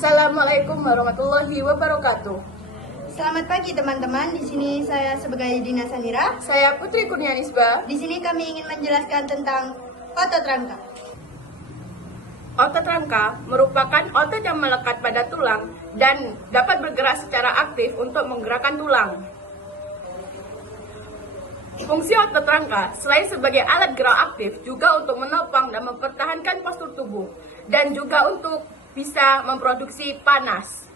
Assalamualaikum warahmatullahi wabarakatuh. Selamat pagi teman-teman. Di sini saya sebagai Dina Sanira. Saya Putri Kurnianisba. Di sini kami ingin menjelaskan tentang otot rangka. Otot rangka merupakan otot yang melekat pada tulang dan dapat bergerak secara aktif untuk menggerakkan tulang. Fungsi otot rangka selain sebagai alat gerak aktif juga untuk menopang dan mempertahankan postur tubuh dan juga untuk bisa memproduksi panas.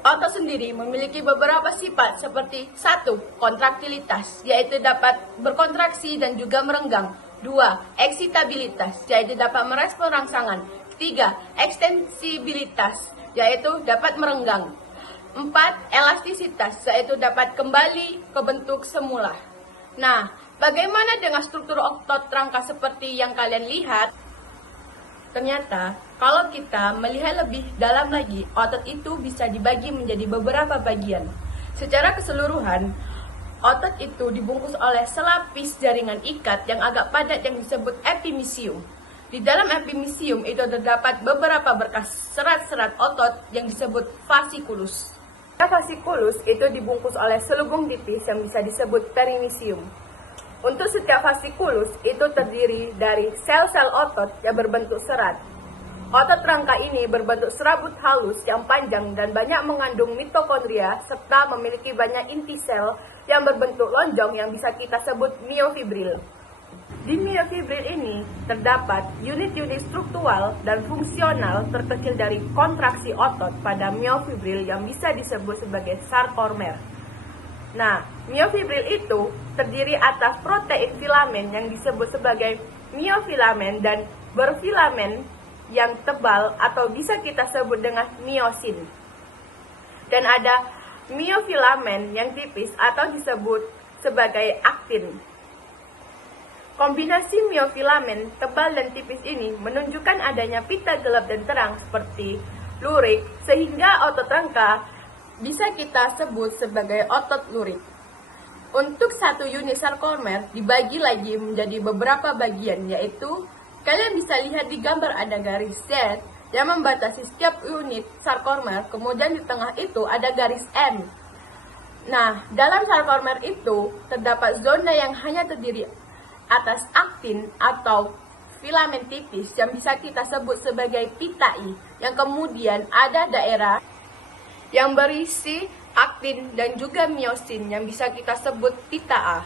Otot sendiri memiliki beberapa sifat seperti 1. Kontraktilitas, yaitu dapat berkontraksi dan juga merenggang. 2. Eksitabilitas, yaitu dapat merespon rangsangan. 3. Ekstensibilitas, yaitu dapat merenggang. 4. Elastisitas, yaitu dapat kembali ke bentuk semula. Nah, bagaimana dengan struktur otot rangka seperti yang kalian lihat? Ternyata, kalau kita melihat lebih dalam lagi, otot itu bisa dibagi menjadi beberapa bagian. Secara keseluruhan, otot itu dibungkus oleh selapis jaringan ikat yang agak padat yang disebut epimisium. Di dalam epimisium itu terdapat beberapa berkas serat-serat otot yang disebut fasikulus. Fasikulus itu dibungkus oleh selubung tipis yang bisa disebut perimisium. Untuk setiap fasikulus itu terdiri dari sel-sel otot yang berbentuk serat. Otot rangka ini berbentuk serabut halus yang panjang dan banyak mengandung mitokondria serta memiliki banyak inti sel yang berbentuk lonjong yang bisa kita sebut miofibril. Di miofibril ini terdapat unit-unit struktural dan fungsional terkecil dari kontraksi otot pada miofibril yang bisa disebut sebagai sarkomer. Nah, miofibril itu terdiri atas protein filamen yang disebut sebagai miofilamen dan berfilamen yang tebal atau bisa kita sebut dengan miosin. Dan ada miofilamen yang tipis atau disebut sebagai aktin. Kombinasi miofilamen tebal dan tipis ini menunjukkan adanya pita gelap dan terang seperti lurik sehingga otot rangka bisa kita sebut sebagai otot lurik. Untuk satu unit sarkomer dibagi lagi menjadi beberapa bagian, yaitu kalian bisa lihat di gambar ada garis Z yang membatasi setiap unit sarkomer, kemudian di tengah itu ada garis M. Nah, dalam sarkomer itu terdapat zona yang hanya terdiri atas aktin atau filamen tipis yang bisa kita sebut sebagai pita I, yang kemudian ada daerah yang berisi aktin dan juga miosin yang bisa kita sebut pita A.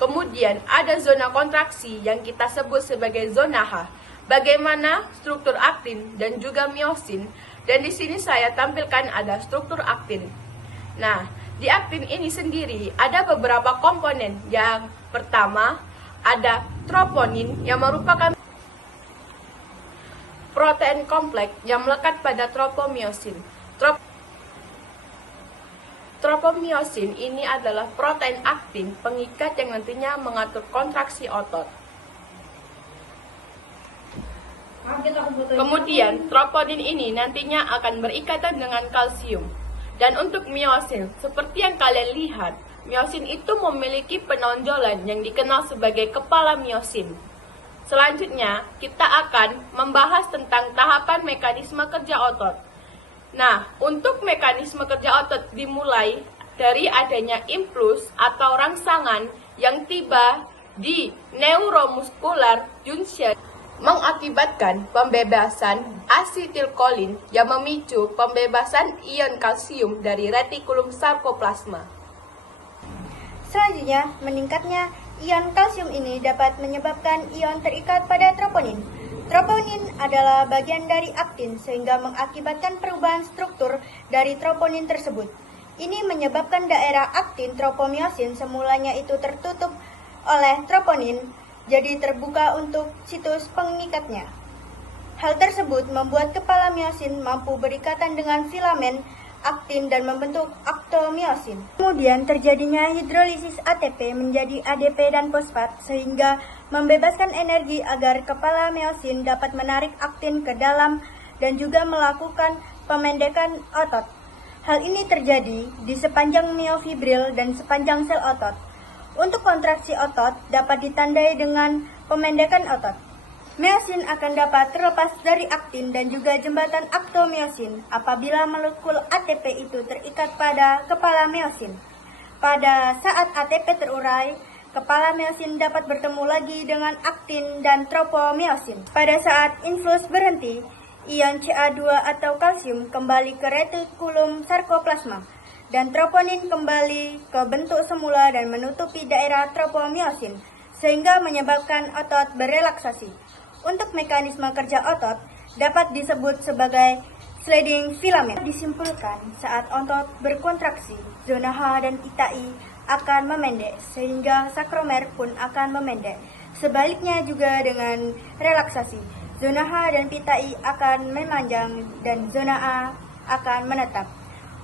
Kemudian ada zona kontraksi yang kita sebut sebagai zona H. Bagaimana struktur aktin dan juga miosin? Dan di sini saya tampilkan ada struktur aktin. Nah, di aktin ini sendiri ada beberapa komponen. Yang pertama ada troponin yang merupakan protein kompleks yang melekat pada tropomiosin. Tropomiosin ini adalah protein aktin pengikat yang nantinya mengatur kontraksi otot. Kemudian, troponin ini nantinya akan berikatan dengan kalsium. Dan untuk miosin, seperti yang kalian lihat, miosin itu memiliki penonjolan yang dikenal sebagai kepala miosin. Selanjutnya, kita akan membahas tentang tahapan mekanisme kerja otot. Nah, untuk mekanisme kerja otot dimulai dari adanya impuls atau rangsangan yang tiba di neuromuskular junction mengakibatkan pembebasan asetilkolin yang memicu pembebasan ion kalsium dari retikulum sarkoplasma. Selanjutnya, meningkatnya ion kalsium ini dapat menyebabkan ion terikat pada troponin. Troponin adalah bagian dari aktin sehingga mengakibatkan perubahan struktur dari troponin tersebut. Ini menyebabkan daerah aktin tropomiosin semulanya itu tertutup oleh troponin, jadi terbuka untuk situs pengikatnya. Hal tersebut membuat kepala miosin mampu berikatan dengan filamen aktin dan membentuk aktomiosin. Kemudian terjadinya hidrolisis ATP menjadi ADP dan fosfat sehingga membebaskan energi agar kepala miosin dapat menarik aktin ke dalam dan juga melakukan pemendekan otot. Hal ini terjadi di sepanjang miofibril dan sepanjang sel otot. Untuk kontraksi otot dapat ditandai dengan pemendekan otot. Miosin akan dapat terlepas dari aktin dan juga jembatan aktomiosin apabila molekul ATP itu terikat pada kepala miosin. Pada saat ATP terurai, kepala miosin dapat bertemu lagi dengan aktin dan tropomiosin. Pada saat infus berhenti, ion Ca2 atau kalsium kembali ke retikulum sarkoplasma dan troponin kembali ke bentuk semula dan menutupi daerah tropomiosin sehingga menyebabkan otot berrelaksasi. Untuk mekanisme kerja otot dapat disebut sebagai sliding filament. Disimpulkan saat otot berkontraksi, zona H dan theta I akan memendek sehingga sakromer pun akan memendek. Sebaliknya juga dengan relaksasi, zona H dan theta I akan memanjang dan zona A akan menetap.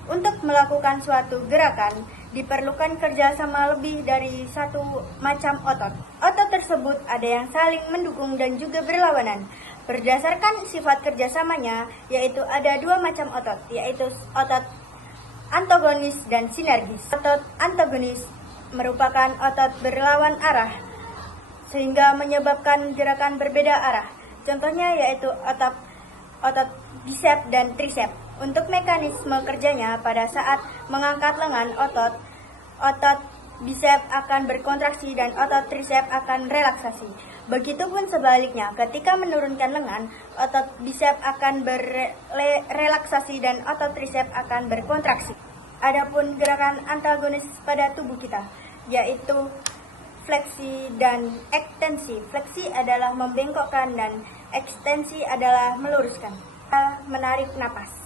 Untuk melakukan suatu gerakan, diperlukan kerjasama lebih dari satu macam otot. Otot tersebut ada yang saling mendukung dan juga berlawanan. Berdasarkan sifat kerjasamanya, yaitu ada dua macam otot, yaitu otot antagonis dan sinergis. Otot antagonis merupakan otot berlawan arah, sehingga menyebabkan gerakan berbeda arah. Contohnya yaitu otot bisep dan trisep. Untuk mekanisme kerjanya, pada saat mengangkat lengan, otot bisep akan berkontraksi dan otot trisep akan relaksasi. Begitupun sebaliknya, ketika menurunkan lengan, otot bisep akan berrelaksasi dan otot trisep akan berkontraksi. Adapun gerakan antagonis pada tubuh kita, yaitu fleksi dan ekstensi. Fleksi adalah membengkokkan dan ekstensi adalah meluruskan. Kita menarik napas.